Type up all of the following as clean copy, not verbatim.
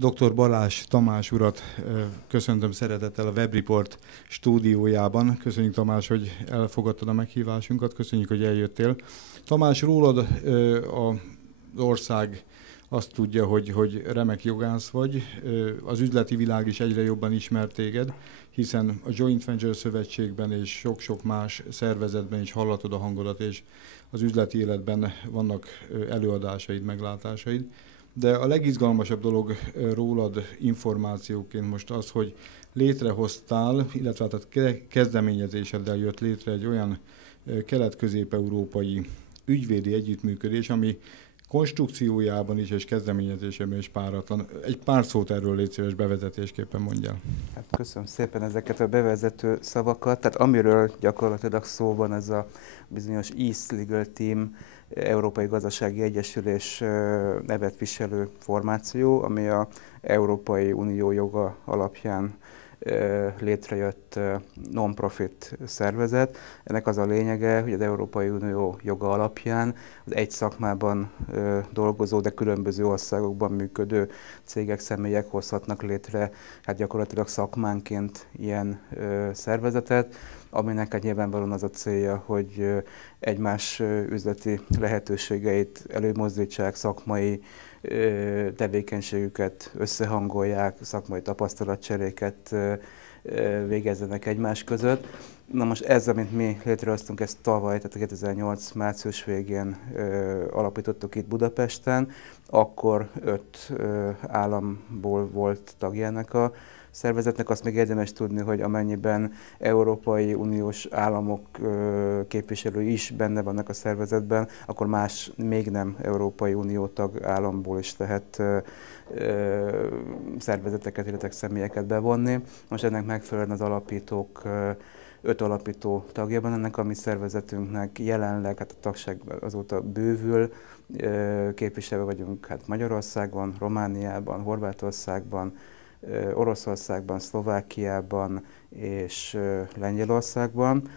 Dr. Balázs Tamás urat köszöntöm szeretettel a Webreport stúdiójában. Köszönjük, Tamás, hogy elfogadtad a meghívásunkat, köszönjük, hogy eljöttél. Tamás, rólad az ország azt tudja, hogy remek jogász vagy. Az üzleti világ is egyre jobban ismer téged, hiszen a Joint Venture Szövetségben és sok-sok más szervezetben is hallatod a hangodat, és az üzleti életben vannak előadásaid, meglátásaid. De a legizgalmasabb dolog rólad információként most az, hogy létrehoztál, illetve hát a kezdeményezéseddel jött létre egy olyan kelet-közép-európai ügyvédi együttműködés, ami konstrukciójában is és kezdeményezésében is páratlan. Egy pár szót erről légy szíves bevezetésképpen mondjál. Hát köszönöm szépen ezeket a bevezető szavakat. Tehát amiről gyakorlatilag szó van, ez a bizonyos East Legal Team, Európai Gazdasági Egyesülés nevet viselő formáció, ami az Európai Unió joga alapján létrejött non-profit szervezet. Ennek az a lényege, hogy az Európai Unió joga alapján az egy szakmában dolgozó, de különböző országokban működő cégek, személyek hozhatnak létre hát gyakorlatilag szakmánként ilyen szervezetet, aminek hát nyilvánvalóan az a célja, hogy egymás üzleti lehetőségeit előmozdítsák, szakmai tevékenységüket összehangolják, szakmai tapasztalatcseréket végezzenek egymás között. Na most ez, amit mi létrehoztunk, ezt tavaly, tehát 2008 március végén alapítottuk itt Budapesten, akkor 5 államból volt tagja ennek a szervezetnek. Azt még érdemes tudni, hogy amennyiben Európai Uniós államok képviselői is benne vannak a szervezetben, akkor más még nem Európai Unió tag államból is lehet szervezeteket, illetve személyeket bevonni. Most ennek megfelelően az alapítók 5 alapító tagja van ennek a mi szervezetünknek. Jelenleg hát a tagság azóta bővül, képviselve vagyunk hát Magyarországon, Romániában, Horvátországban, Oroszországban, Szlovákiában és Lengyelországban.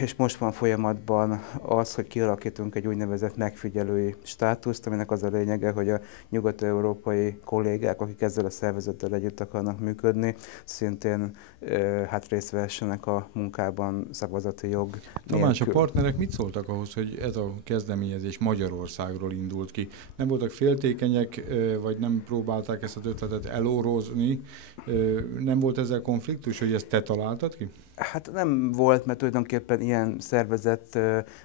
És most van folyamatban az, hogy kialakítunk egy úgynevezett megfigyelői státuszt, aminek az a lényege, hogy a nyugat-európai kollégák, akik ezzel a szervezettel együtt akarnak működni, szintén hát részt vessenek a munkában szavazati jog nélkül. Tamás, a partnerek mit szóltak ahhoz, hogy ez a kezdeményezés Magyarországról indult ki? Nem voltak féltékenyek, vagy nem próbálták ezt az ötletet elórozni? Nem volt ezzel konfliktus, hogy ezt te találtad ki? Hát nem volt, mert tulajdonképpen ilyen szervezet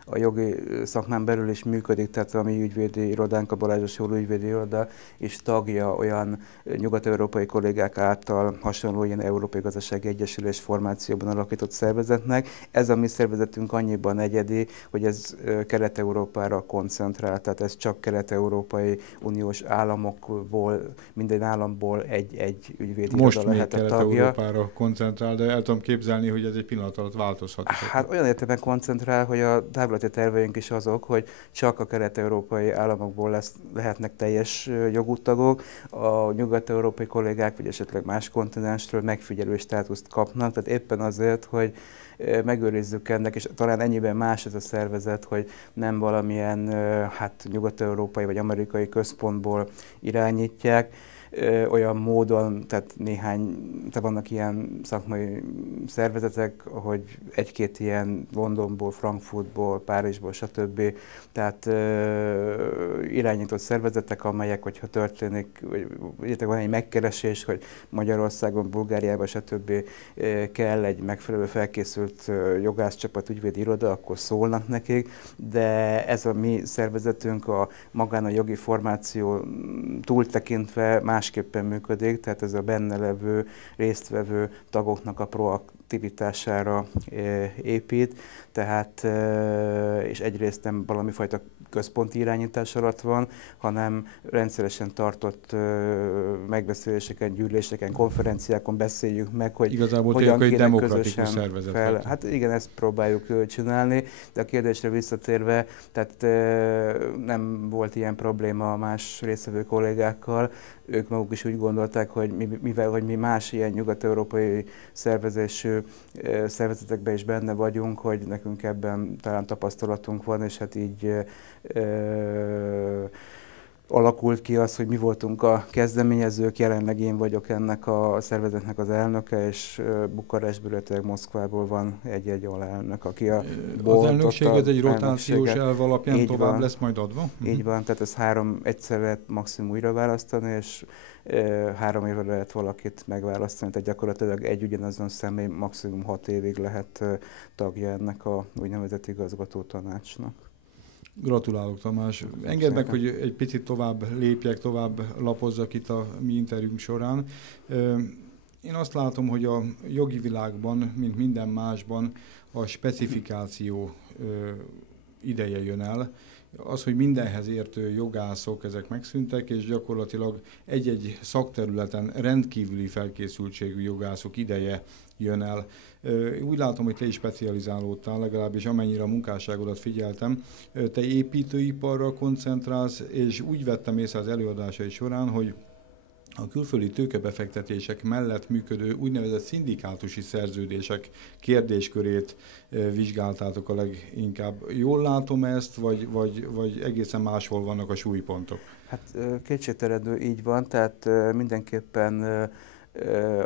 a jogi szakmán belül is működik, tehát a mi ügyvédi irodánk, a Balázs Jóló ügyvédi iroda és tagja olyan nyugat-európai kollégák által hasonló ilyen Európai Gazdasági Egyesülés formációban alakított szervezetnek. Ez a mi szervezetünk annyiban egyedi, hogy ez Kelet-Európára koncentrál, tehát ez csak Kelet-Európai Uniós államokból, minden államból egy ügyvédi iroda lehet a tagja. Most még Kelet-Európára koncentrál, de el tudom képzelni, hogy ez egy pillanat alatt változhat. Hát olyan értelemben koncentrál, hogy a távlati terveink is azok, hogy csak a kelet-európai államokból lehetnek teljes jogú tagok, a nyugat-európai kollégák, vagy esetleg más kontinensről megfigyelő státuszt kapnak, tehát éppen azért, hogy megőrizzük ennek, és talán ennyiben más ez a szervezet, hogy nem valamilyen hát nyugat-európai vagy amerikai központból irányítják, olyan módon, tehát vannak ilyen szakmai szervezetek, hogy egy-két ilyen Londonból, Frankfurtból, Párizsból, stb. Tehát irányított szervezetek, amelyek, hogyha történik, vagy van egy megkeresés, hogy Magyarországon, Bulgáriában, stb. Kell egy megfelelő felkészült jogászcsapat, ügyvédi iroda, akkor szólnak nekik, de ez a mi szervezetünk a magán a jogi formáció túltekintve másképpen működik, tehát ez a benne levő, résztvevő tagoknak a proaktivitására épít, tehát és egyrészt nem valami fajta központi irányítás alatt van, hanem rendszeresen tartott megbeszéléseken, gyűléseken, konferenciákon beszéljük meg, hogy igazából hogyan kéne kéne demokratikus közösen szervezet. Hát igen, ezt próbáljuk csinálni, de a kérdésre visszatérve, tehát nem volt ilyen probléma a más résztvevő kollégákkal. Ők maguk is úgy gondolták, hogy mivel hogy mi más ilyen nyugat-európai szervezésű szervezetekben is benne vagyunk, hogy nekünk ebben talán tapasztalatunk van, és hát így alakult ki az, hogy mi voltunk a kezdeményezők, jelenleg én vagyok ennek a szervezetnek az elnöke, és Bukarestből, illetve Moszkvából van egy alelnök, aki a Az elnökség ez egy rotációs elv alapján így tovább van, lesz majd adva? Így van, tehát ez egyszer lehet maximum újra választani, és 3 évre lehet valakit megválasztani, tehát gyakorlatilag egy ugyanazon személy maximum 6 évig lehet tagja ennek a úgynevezett igazgató tanácsnak. Gratulálok, Tamás. Engedd meg, hogy egy picit tovább lépjek, tovább lapozzak itt a mi interjúnk során. Én azt látom, hogy a jogi világban, mint minden másban, a specifikáció ideje jön el. Az, hogy mindenhez értő jogászok, ezek megszűntek, és gyakorlatilag egy-egy szakterületen rendkívüli felkészültségű jogászok ideje jön el. Úgy látom, hogy te is specializálódtál, legalábbis amennyire a munkásságodat figyeltem. Te építőiparra koncentrálsz, és úgy vettem észre az előadásai során, hogy a külföldi tőkebefektetések mellett működő úgynevezett szindikátusi szerződések kérdéskörét vizsgáltátok a leginkább. Jól látom ezt, vagy egészen máshol vannak a súlypontok? Hát kétségtelenül így van, tehát mindenképpen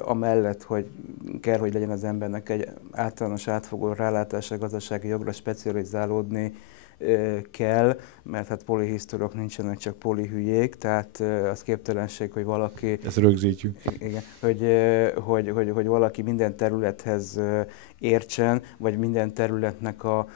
amellett, hogy kell, hogy legyen az embernek egy általános átfogó rálátása gazdasági jogra, specializálódni kell, mert hát polihisztorok nincsenek, csak polihülyék, tehát az képtelenség, hogy valaki... Ezt rögzítjük. Igen, hogy valaki minden területhez értsen, vagy minden területnek a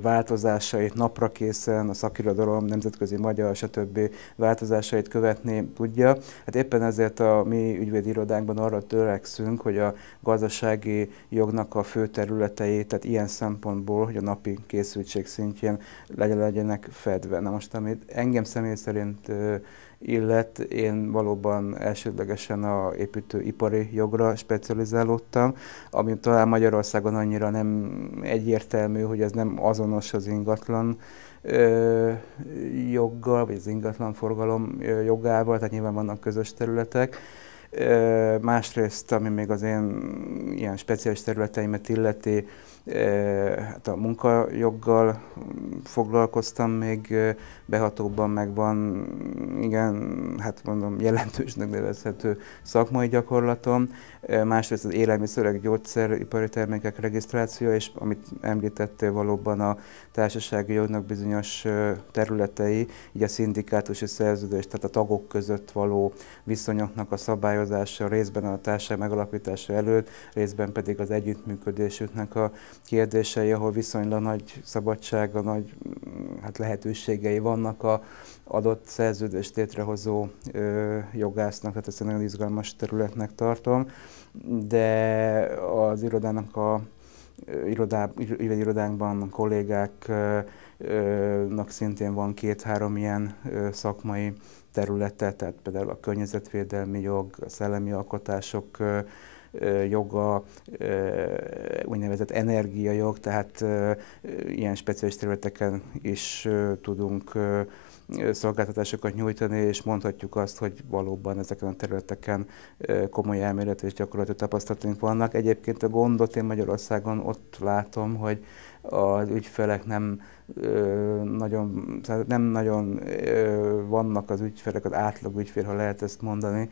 változásait naprakészen, a szakirodalom, nemzetközi magyar, stb. Változásait követni tudja. Hát éppen ezért a mi ügyvédirodánkban arra törekszünk, hogy a gazdasági jognak a fő területei, tehát ilyen szempontból, hogy a napi készültség szintjén legyenek fedve. Na most, amit engem személy szerint illet, én valóban elsődlegesen a építőipari jogra specializálódtam, ami talán Magyarországon annyira nem egyértelmű, hogy ez nem azonos az ingatlan joggal, vagy az ingatlan forgalom jogával, tehát nyilván vannak közös területek. Másrészt, ami még az én ilyen speciális területeimet illeti, hát a munkajoggal foglalkoztam még behatóbban, meg van, igen, hát mondom, jelentősnek nevezhető szakmai gyakorlatom. Másrészt az élelmiszerek, gyógyszeripari termékek regisztrációja, és amit említettél, valóban a társasági jognak bizonyos területei, így a szindikátusi szerződés, tehát a tagok között való viszonyoknak a szabályozása, részben a társaság megalapítása előtt, részben pedig az együttműködésüknek a kérdései, ahol viszonylag nagy szabadsága, nagy lehetőségei vannak az adott szerződést létrehozó jogásznak, tehát ezt nagyon izgalmas területnek tartom, de az irodánkban kollégáknak szintén van 2-3 ilyen szakmai területe, tehát például a környezetvédelmi jog, a szellemi alkotások joga, úgynevezett energiajog, tehát ilyen speciális területeken is tudunk szolgáltatásokat nyújtani, és mondhatjuk azt, hogy valóban ezeken a területeken komoly elméleti és gyakorlati tapasztalatunk vannak. Egyébként a gondot én Magyarországon ott látom, hogy az ügyfelek nem nagyon vannak az ügyfelek, az átlag ügyfél, ha lehet ezt mondani,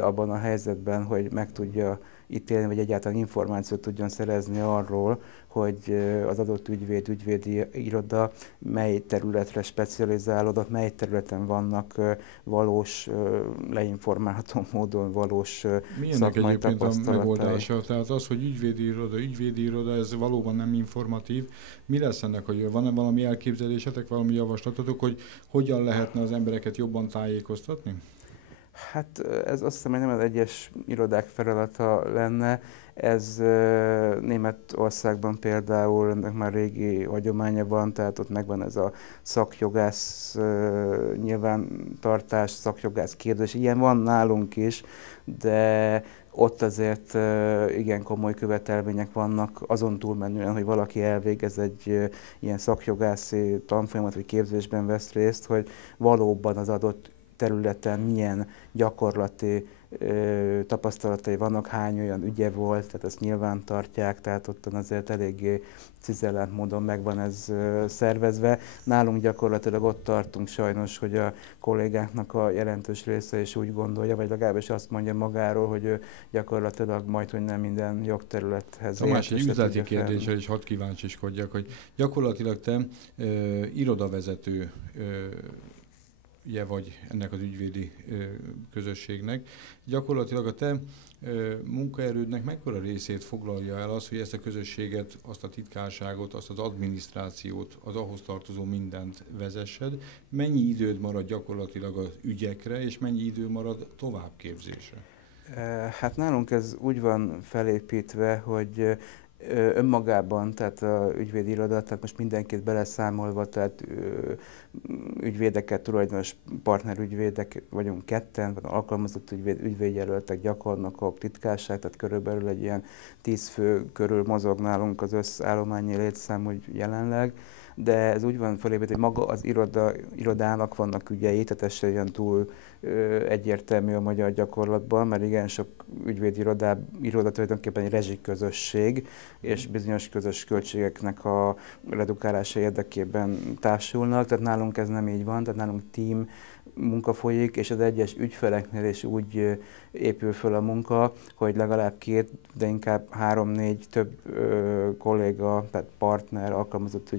abban a helyzetben, hogy meg tudja ítélni, vagy egyáltalán információt tudjon szerezni arról, hogy az adott ügyvédi iroda mely területre specializálódott, mely területen vannak valós, leinformálható módon valós szakmai tapasztalatai. A megoldása? Tehát az, hogy ügyvédi iroda, ez valóban nem informatív. Mi lesz ennek, hogy van-e valami elképzelésetek, valami javaslatotok, hogy hogyan lehetne az embereket jobban tájékoztatni? Hát ez azt hiszem, hogy nem az egyes irodák feladata lenne. Ez Németországban például, ennek már régi hagyománya van, tehát ott megvan ez a szakjogász nyilvántartás, szakjogász kérdés. Ilyen van nálunk is, de ott azért igen komoly követelmények vannak, azon túlmenően, hogy valaki elvégez egy ilyen szakjogászi tanfolyamat vagy képzésben vesz részt, hogy valóban az adott területen milyen gyakorlati tapasztalatai vannak, hány olyan ügye volt, tehát ezt nyilván tartják, tehát ottan azért eléggé cizellált módon megvan ez szervezve. Nálunk gyakorlatilag ott tartunk sajnos, hogy a kollégáknak a jelentős része is úgy gondolja, vagy legalábbis azt mondja magáról, hogy ő gyakorlatilag majdhogy nem minden jogterülethez. Tamás, egy üzleti kérdéssel is hadd kíváncsiskodjak, hogy gyakorlatilag te irodavezető vagy ennek az ügyvédi közösségnek. Gyakorlatilag a te munkaerődnek mekkora részét foglalja el az, hogy ezt a közösséget, azt a titkárságot, azt az adminisztrációt, az ahhoz tartozó mindent vezessed? Mennyi időd marad gyakorlatilag az ügyekre, és mennyi idő marad továbbképzésre? Hát nálunk ez úgy van felépítve, hogy önmagában, tehát a ügyvédi iroda, tehát most mindenkit beleszámolva, tehát ügyvédeket, tulajdonos partnerügyvédek vagyunk ketten, vagy alkalmazott ügyvédjelöltek, gyakornokok, titkárság, tehát körülbelül egy ilyen 10 fő körül mozog nálunk az összállományi létszám úgy jelenleg, de ez úgy van felépítve, hogy maga az irodának vannak ügyei, tehát ez se olyan túl egyértelmű a magyar gyakorlatban, mert igen sok ügyvédi iroda tulajdonképpen egy rezsiközösség, és bizonyos közös költségeknek a redukálása érdekében társulnak, tehát nálunk ez nem így van, tehát nálunk team munka folyik, és az egyes ügyfeleknél is úgy épül föl a munka, hogy legalább 2, de inkább 3-4 több kolléga, tehát partner, alkalmazott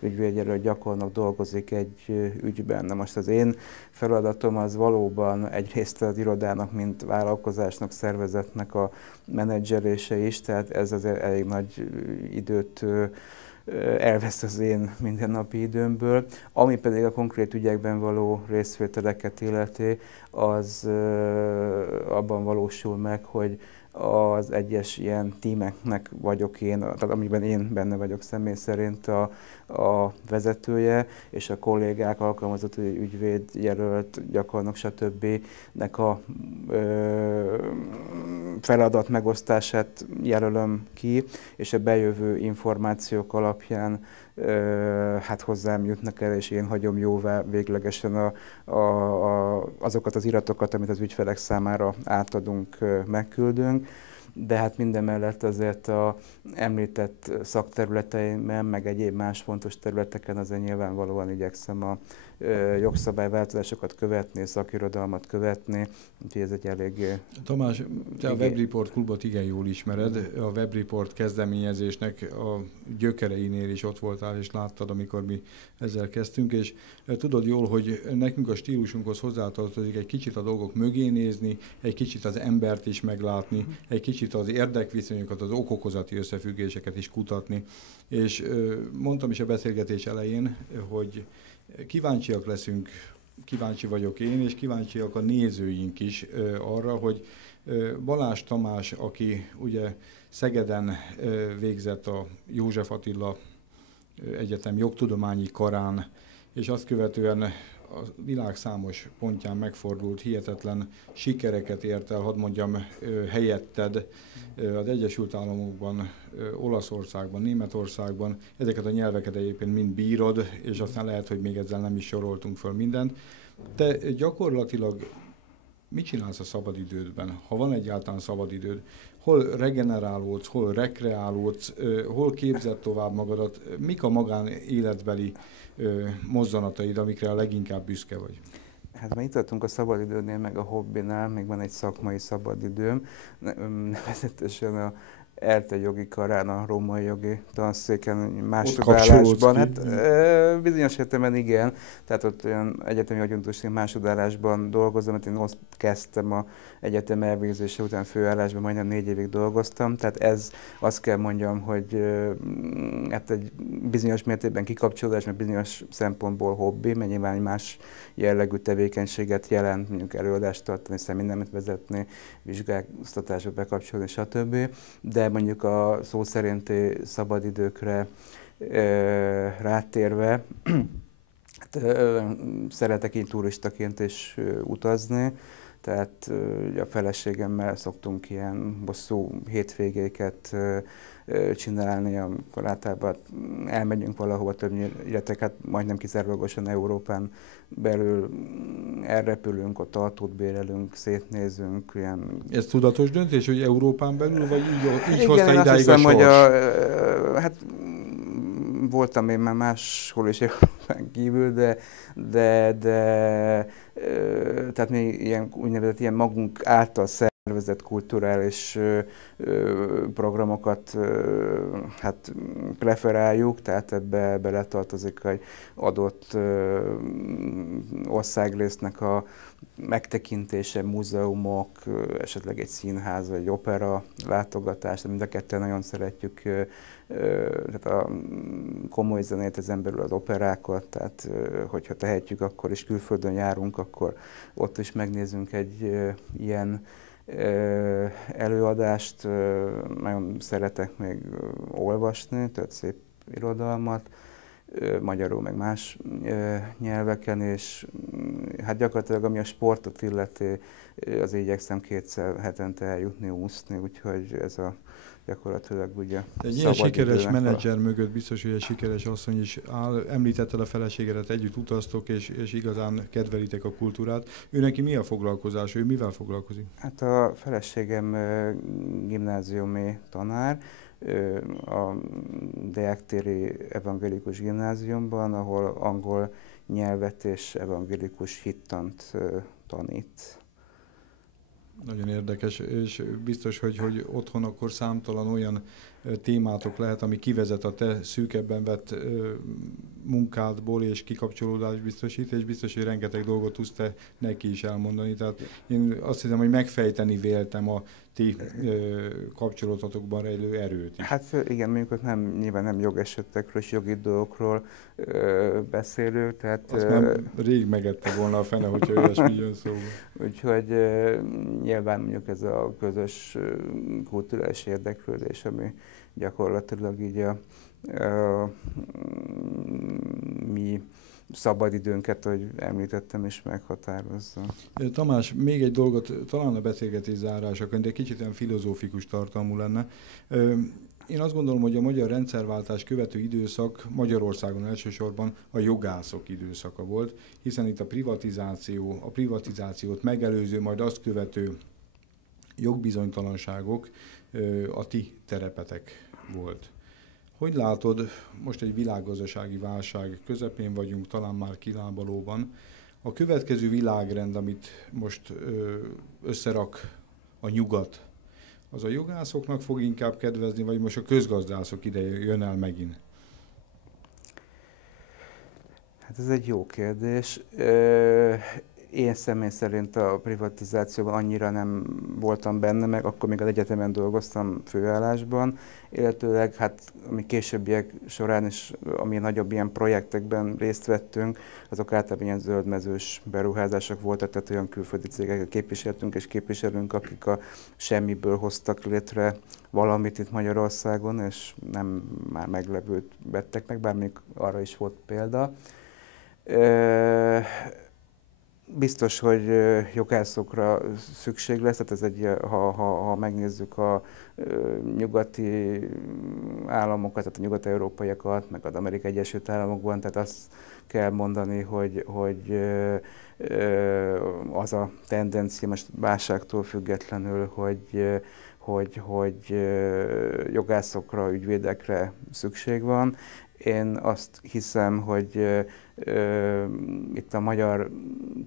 ügyvédjelölt gyakornok dolgozik egy ügyben. Na most az én feladatom az valóban egyrészt az irodának, mint vállalkozásnak, szervezetnek a menedzselése is, tehát ez azért elég nagy időt elvesz az én mindennapi időmből. Ami pedig a konkrét ügyekben való részvételeket illeti, az abban valósul meg, hogy az egyes ilyen tímeknek vagyok én, tehát amiben én benne vagyok személy szerint a vezetője, és a kollégák, alkalmazott ügyvédjelölt, gyakornok, stb. Nek a feladat megosztását jelölöm ki, és a bejövő információk alapján hát hozzám jutnak el, és én hagyom jóvá véglegesen azokat az iratokat, amit az ügyfelek számára átadunk, megküldünk. De hát minden mellett azért a említett szakterületeimen, meg egyéb más fontos területeken azért nyilvánvalóan igyekszem a jogszabályváltozásokat követni, szakirodalmat követni, úgyhogy ez egy eléggé... Tamás, te a Webreport klubot igen jól ismered, a Webreport kezdeményezésnek a gyökereinél is ott voltál, és láttad, amikor mi ezzel kezdtünk, és tudod jól, hogy nekünk a stílusunkhoz hozzátartozik egy kicsit a dolgok mögé nézni, egy kicsit az embert is meglátni, egy kicsit az érdekviszonyokat, az okokozati összefüggéseket is kutatni, és mondtam is a beszélgetés elején, hogy kíváncsiak leszünk, kíváncsi vagyok én, és kíváncsiak a nézőink is arra, hogy Balázs Tamás, aki ugye Szegeden végzett a József Attila Egyetem jogtudományi karán, és azt követően a világ számos pontján megfordult, hihetetlen sikereket ért el, hadd mondjam, helyetted az Egyesült Államokban, Olaszországban, Németországban. Ezeket a nyelveket egyébként mind bírod, és aztán lehet, hogy még ezzel nem is soroltunk föl mindent. Te gyakorlatilag mit csinálsz a szabadidődben, ha van egyáltalán szabadidőd? Hol regenerálódsz, hol rekreálódsz, hol képzed tovább magadat? Mik a magánéletbeli mozzanataid, amikre a leginkább büszke vagy? Hát már itt tartunk a szabadidőnél, meg a hobbinál, még van egy szakmai szabadidőm, nevezetesen a ELTE jogi karán, a római jogi tanszéken másodállásban. Hát bizonyos értelemben igen, tehát ott olyan egyetemi adjunktusként másodállásban dolgozom, mert én ott kezdtem a egyetem elvégzése után főállásban, majdnem 4 évig dolgoztam, tehát ez azt kell mondjam, hogy hát egy bizonyos mértékben kikapcsolódás, mert bizonyos szempontból hobbi, mert nyilván más jellegű tevékenységet jelent, mondjuk előadást tartani, szemináriumot vezetni, vizsgáztatásba bekapcsolni, stb. De mondjuk a szó szerinti szabadidőkre rátérve, hát, szeretek én turistaként is utazni, Tehát a feleségemmel szoktunk ilyen hosszú hétvégéket csinálni, amikor általában elmegyünk valahova többnyire, illetve hát majdnem kizárólagosan Európán belül elrepülünk, ott autót bérelünk, szétnézünk, ilyen... Ez tudatos döntés, hogy Európán belül, vagy így Igen, hozta én azt idáig a hiszem, sors? hogy hát voltam én már máshol is Európán kívül, tehát mi ilyen úgynevezett ilyen magunk által szervezett kulturális programokat hát preferáljuk, tehát ebbe beletartozik egy adott országrésznek a megtekintése, múzeumok, esetleg egy színház vagy opera látogatás, de mind a ketten nagyon szeretjük tehát a komoly zenét, ezen belül az operákat, tehát hogyha tehetjük, akkor is külföldön járunk, akkor ott is megnézzünk egy ilyen előadást. Nagyon szeretek még olvasni, tehát szép irodalmat, magyarul meg más nyelveken, és hát gyakorlatilag ami a sportot illeti, az igyekszem 2-szer hetente eljutni, úszni, úgyhogy ez a gyakorlatilag ugye egy ilyen sikeres menedzser mögött biztos, hogy egy sikeres asszony is áll. Említetted a feleségedet, együtt utaztok, és igazán kedvelitek a kultúrát. Ő neki mi a foglalkozás? Ő mivel foglalkozik? Hát a feleségem gimnáziumi tanár, a Deák-téri evangélikus gimnáziumban, ahol angol nyelvet és evangélikus hittant tanít. Nagyon érdekes, és biztos, hogy otthon akkor számtalan olyan témátok lehet, ami kivezet a te szűkebben vett munkádból, és kikapcsolódást biztosít, és biztos, hogy rengeteg dolgot tudsz te neki is elmondani. Tehát én azt hiszem, hogy megfejteni véltem a ti kapcsolatotokban rejlő erőt is. Hát igen, mondjuk ott nyilván nem jogesetekről és jogi dolgokról beszélünk, tehát... Azt már rég megette volna a fene, hogyha olyasmi jön szóba. Úgyhogy nyilván mondjuk ez a közös kulturális érdeklődés, ami gyakorlatilag így a mi szabadidőnket, hogy említettem, is meghatározza. Tamás, még egy dolgot, talán a beszélgetés zárásaként, de kicsit olyan filozófikus tartalmú lenne. Én azt gondolom, hogy a magyar rendszerváltás követő időszak Magyarországon elsősorban a jogászok időszaka volt, hiszen itt a privatizációt megelőző, majd azt követő jogbizonytalanságok a ti terepetek volt. Hogy látod, most egy világgazdasági válság közepén vagyunk, talán már kilábalóban. A következő világrend, amit most összerak a nyugat, az a jogászoknak fog inkább kedvezni, vagy most a közgazdászok ideje jön el megint? Hát ez egy jó kérdés. Én személy szerint a privatizációban annyira nem voltam benne, meg akkor még az egyetemen dolgoztam főállásban, illetőleg hát ami későbbiek során is, ami nagyobb ilyen projektekben részt vettünk, azok általában ilyen zöldmezős beruházások voltak, tehát olyan külföldi cégeket képviseltünk és képviselünk, akik a semmiből hoztak létre valamit itt Magyarországon, és nem már meglevőt vettek meg, bár még arra is volt példa. Biztos, hogy jogászokra szükség lesz, tehát ez egy, ha megnézzük a nyugati államokat, tehát a nyugat-európaiakat, meg az Amerikai Egyesült Államokban, tehát azt kell mondani, hogy az a tendencia most válságtól függetlenül, hogy jogászokra, ügyvédekre szükség van. Én azt hiszem, hogy itt a magyar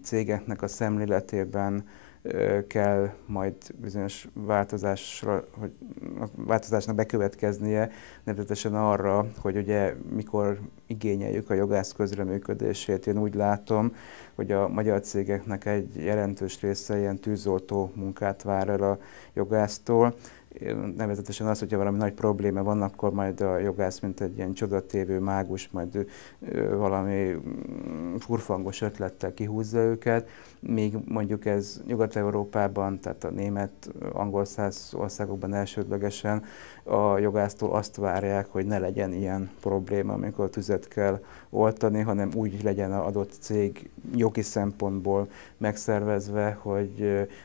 cégeknek a szemléletében kell majd bizonyos változásnak bekövetkeznie, nevezetesen arra, hogy ugye mikor igényeljük a jogász közreműködését. Én úgy látom, hogy a magyar cégeknek egy jelentős része ilyen tűzoltó munkát vár el a jogásztól, nevezetesen az, hogyha valami nagy probléma van, akkor majd a jogász, mint egy ilyen csodatévő mágus, majd valami furfangos ötlettel kihúzza őket, míg mondjuk ez Nyugat-Európában, tehát a német, angol száz országokban elsődlegesen a jogásztól azt várják, hogy ne legyen ilyen probléma, amikor tüzet kell oltani, hanem úgy legyen az adott cég jogi szempontból megszervezve,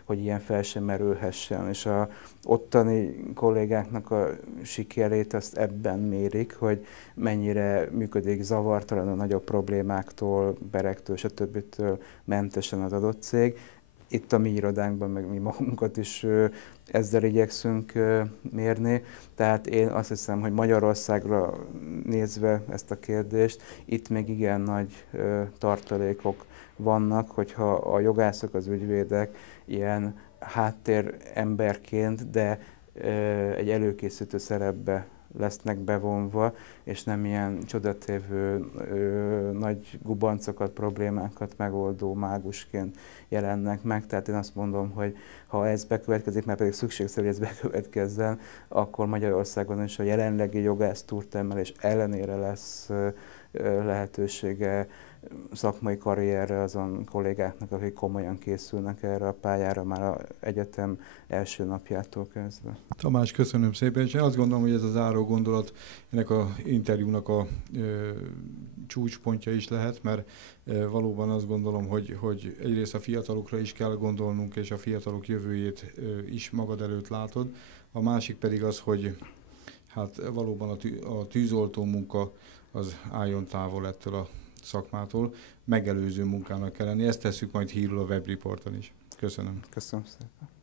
hogy ilyen fel sem merülhessen. És a ottani kollégáknak a sikerét azt ebben mérik, hogy mennyire működik zavartalan a nagyobb problémáktól, berektől, stb. Mentesen az adott cég. Itt a mi irodánkban, meg mi magunkat is ezzel igyekszünk mérni. Tehát én azt hiszem, hogy Magyarországra nézve ezt a kérdést, itt még igen nagy tartalékok vannak, hogyha a jogászok, az ügyvédek ilyen háttéremberként, de egy előkészítő szerepbe lesznek bevonva, és nem ilyen csodatévő, nagy gubancokat, problémákat megoldó mágusként jelennek meg. Tehát én azt mondom, hogy ha ez bekövetkezik, mert pedig szükségszerű, hogy ez bekövetkezzen, akkor Magyarországon is a jelenlegi jogász túltermelés ellenére lesz lehetősége szakmai karrierre azon kollégáknak, akik komolyan készülnek erre a pályára már az egyetem első napjától kezdve. Tamás, köszönöm szépen, és azt gondolom, hogy ez a záró gondolat ennek az interjúnak a csúcspontja is lehet, mert valóban azt gondolom, hogy egyrészt a fiatalokra is kell gondolnunk, és a fiatalok jövőjét is magad előtt látod. A másik pedig az, hogy hát valóban a tűzoltó munka az álljon távol ettől a szakmától, megelőző munkának kell lenni. Ezt tesszük majd hírul a webriporton is. Köszönöm. Köszönöm szépen.